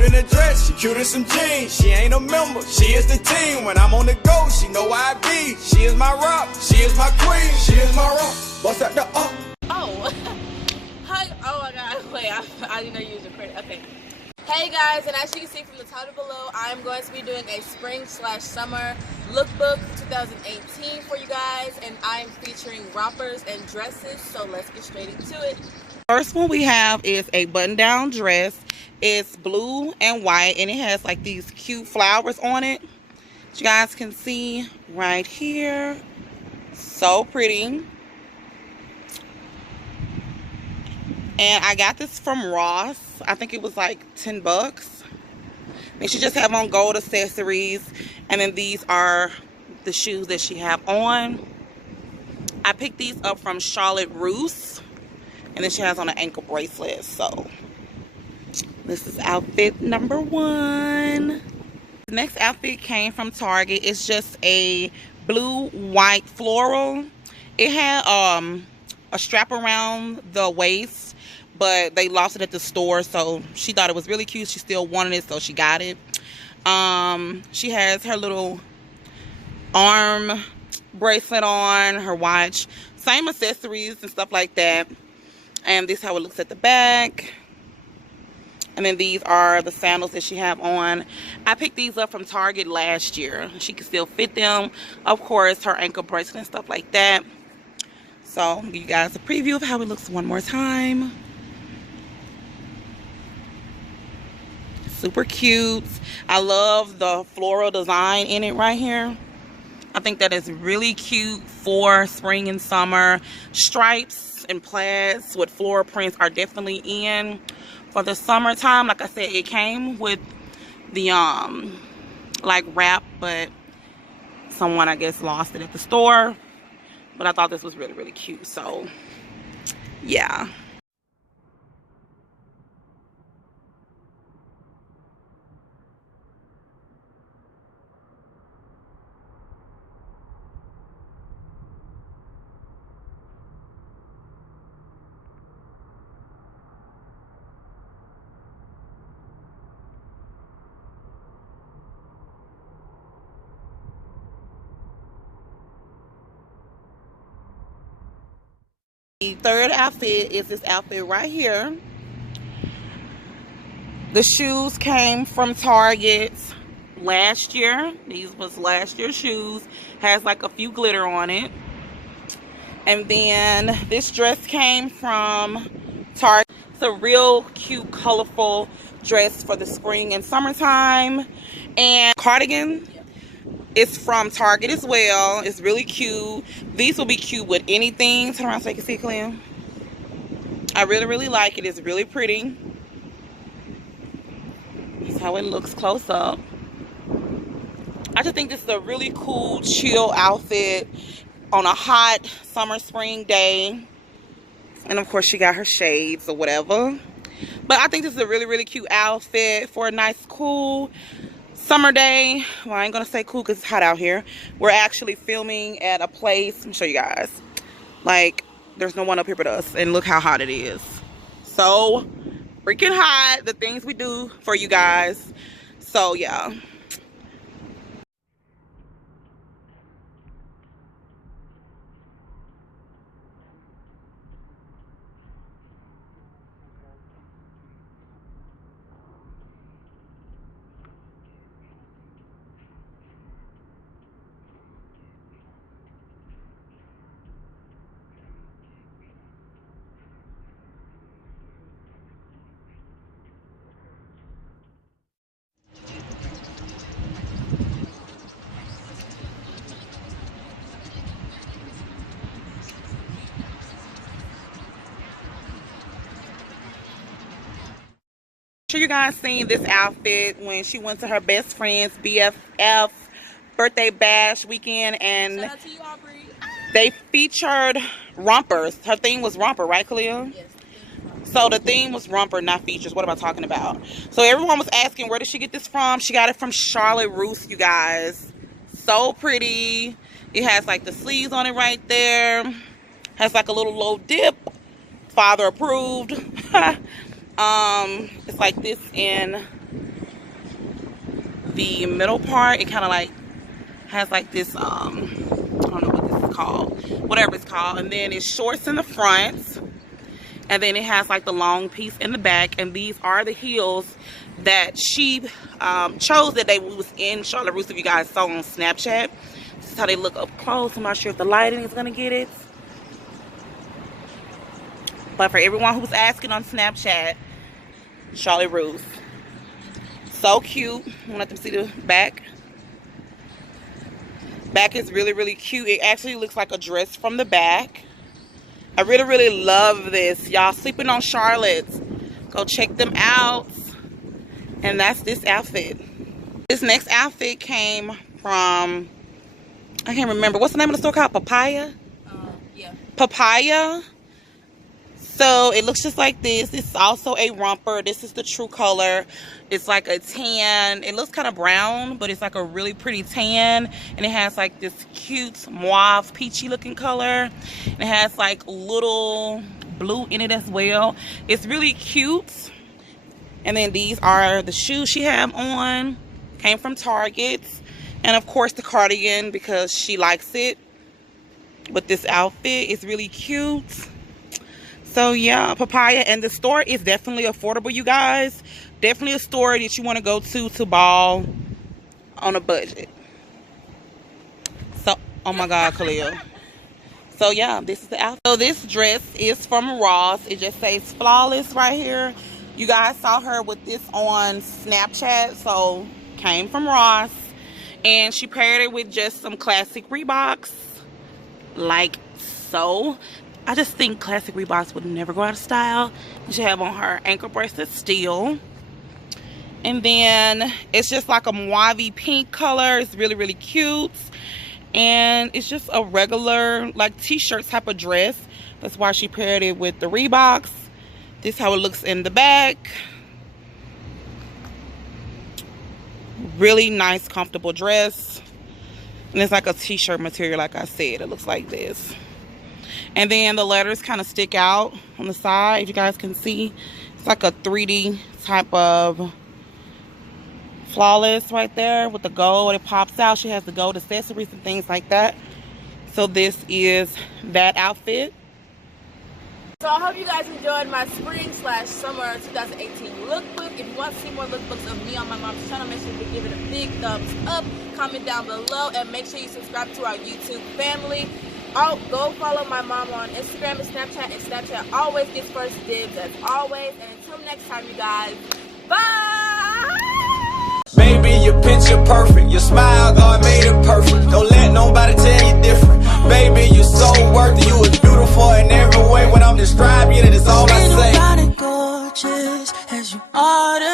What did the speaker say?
cute in a dress, she cute in some jeans. She ain't a member, she is the team. When I'm on the go, she know where I be. She is my rock, she is my queen, she is my rock. Bust at the up. Oh. Hi. Oh my god. Wait, I didn't know you used your credit. Okay. Hey guys, and as you can see from the title below, I'm going to be doing a spring/summer lookbook 2018 for you guys, and I'm featuring rompers and dresses, so let's get straight into it. First one we have is a button-down dress. It's blue and white, and it has like these cute flowers on it. You guys can see right here. So pretty. And I got this from Ross. I think it was like 10 bucks. And she just have on gold accessories. And then these are the shoes that she have on. I picked these up from Charlotte Russe. And then she has on an ankle bracelet. So this is outfit number 1. The next outfit came from Target. It's just a blue, white floral. It had a strap around the waist, but they lost it at the store, so she thought it was really cute. She still wanted it, so she got it. She has her little arm bracelet on, her watch, same accessories and stuff like that. And this is how it looks at the back. And then these are the sandals that she have on. I picked these up from Target last year. She can still fit them. Of course, her ankle bracelet and stuff like that. So I'll give you guys a preview of how it looks one more time. Super cute. I love the floral design in it right here. I think that is really cute for spring and summer. Stripes and plaids with floral prints are definitely in for the summertime. Like I said, it came with the like wrap, but someone I guess lost it at the store. But I thought this was really, really cute. So yeah. The third outfit is this outfit right here. The shoes came from Target last year. These was last year's shoes. Has like a few glitter on it. And then this dress came from Target. It's a real cute, colorful dress for the spring and summertime. And cardigan. It's from Target as well. It's really cute. These will be cute with anything. Turn around so you can see it clear. I really, really like it. It's really pretty. That's how it looks close up. I just think this is a really cool, chill outfit on a hot summer, spring day. And of course, she got her shades or whatever. But I think this is a really, really cute outfit for a nice, cool summer day. Well, I ain't gonna say cool because it's hot out here. We're actually filming at a place. Let me show you guys. Like, there's no one up here but us, and look how hot it is. So freaking hot. The things we do for you guys. So yeah. Sure you guys seen this outfit when she went to her best friend's BFF birthday bash weekend, and Shout out to you, Aubrey. they featured rompers. Her theme was romper, right, Khalil? Yes. So the theme was romper, not features. What am I talking about? So everyone was asking, where did she get this from? She got it from Charlotte Russe, you guys. So pretty. It has like the sleeves on it right there. Has like a little low dip. Father approved. It's like this in the middle part, it kind of like has like this, I don't know what this is called, whatever it's called. And then it's shorts in the front. And then it has like the long piece in the back. And these are the heels that she chose that they was in Charlotte Russe, if you guys saw on Snapchat. This is how they look up close. I'm not sure if the lighting is gonna get it. But for everyone who was asking on Snapchat, Charlotte Russe. So cute. I'm gonna let them see the back. Back is really, really cute. It actually looks like a dress from the back. I really, really love this. Y'all sleeping on Charlotte's, go check them out. And that's this outfit. This next outfit came from, I can't remember. What's the name of the store called? Papaya? Yeah. Papaya. So it looks just like this. It's also a romper. This is the true color. It's like a tan. It looks kind of brown, but it's like a really pretty tan. And it has like this cute mauve peachy looking color. And it has like little blue in it as well. It's really cute. And then these are the shoes she have on. Came from Target. And of course the cardigan because she likes it. But this outfit is really cute. So yeah, Papaya, and the store is definitely affordable, you guys. Definitely a store that you want to go to ball on a budget. So, oh my God, Khalil. So yeah, this is the outfit. So this dress is from Ross. It just says Flawless right here. You guys saw her with this on Snapchat, so came from Ross. And she paired it with just some classic Reeboks, like so. I just think classic Reeboks would never go out of style. She have on her ankle bracelet still. And then it's just like a mauve pink color. It's really, really cute. And it's just a regular like t-shirt type of dress. That's why she paired it with the Reeboks. This is how it looks in the back. Really nice, comfortable dress. And it's like a t-shirt material, like I said. It looks like this. And then the letters kind of stick out on the side, if you guys can see. It's like a 3D type of Flawless right there with the gold. It pops out. She has the gold accessories and things like that. So this is that outfit. So I hope you guys enjoyed my spring/summer 2018 lookbook. If you want to see more lookbooks of me on my mom's channel, make sure you give it a big thumbs up, comment down below, and make sure you subscribe to our YouTube family. Go follow my mom on Instagram and Snapchat, and Snapchat always gets first dibs as always. And until next time, you guys, bye! Baby, your picture perfect. Your smile, God made it perfect.